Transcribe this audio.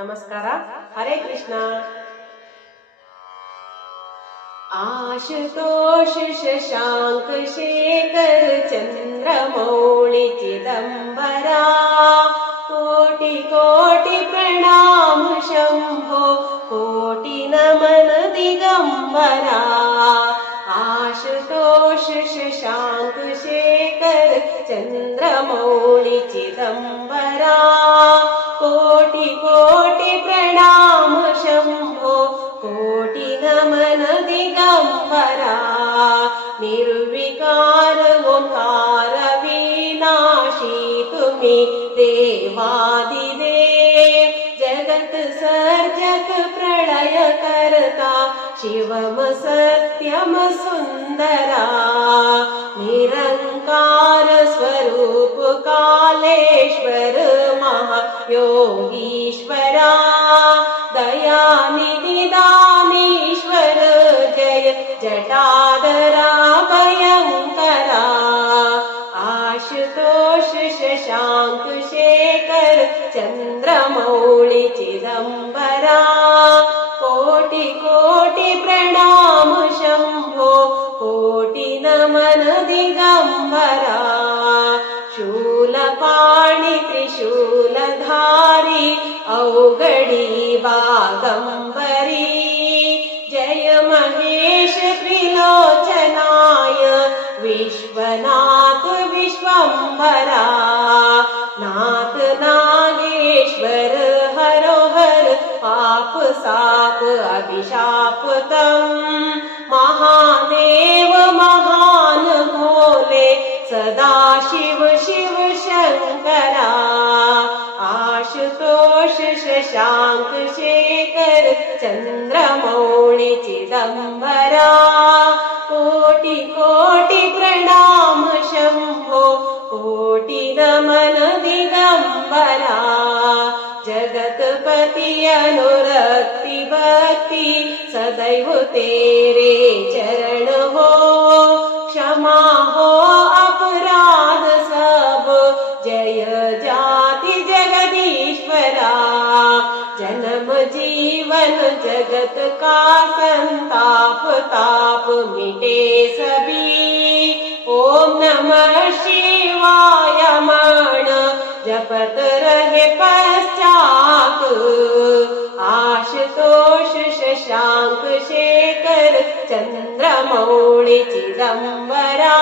ನಮಸ್ಕಾರ. ಹರೇ ಕೃಷ್ಣ. आशुतोष शशांक शेखर चंद्रमौळि चिदंबरा कोटि कोटि प्रणाम शंभो कोटि नमन दिगंबरा. आशुतोष शशांक शेखर चंद्रमौळि चिदंबरा कोटि कोटि प्रणाम शंभो कोटि नमन दिगंबरा. निर्विकार ओंकार विनाशी तुम्ही देवादिदेव जगत सर्जक प्रलय करता शिवम सत्यम सुंदरा. निरंकार स्वरूप कालेश्वर महायोगीश्वरा दयानिधि दानीश्वर जय जटाधरा भयंकरा. आशुतोष शशांक शेखर चंद्रमौळि चिदंबरा कोटि कोटि प्रणाम शंभो कोटि नमन दिगंबरा. शूलपाणि त्रिशूलधारी अवघडी बागंबरी जय महेश त्रिलोचनाय विश्वनाथ विश्वंभरा. नाथ नागेश्वर हरोहर पाप साप अभिशाप तम महादेव महान भोले सदा शिव शिव शंकरा. आशुतोष शशांक शेखर चंद्रमौळि चिदंबरा कोटि कोटि प्रणाम शंभो कोटि नमन दिगंबरा. जगतपति अनुरक्ति भक्ति सदैव तेरे चरण हो क्षमा हो अपराध सब जय जाति जगदीश्वरा. जन्म जीवन जगत का संताप ताप मिटे सभी ओम नमः शिवाय मण जपत रहे पश्चात. आशुतोष शशांक शेखर चंद्रमौळि चिदंबरा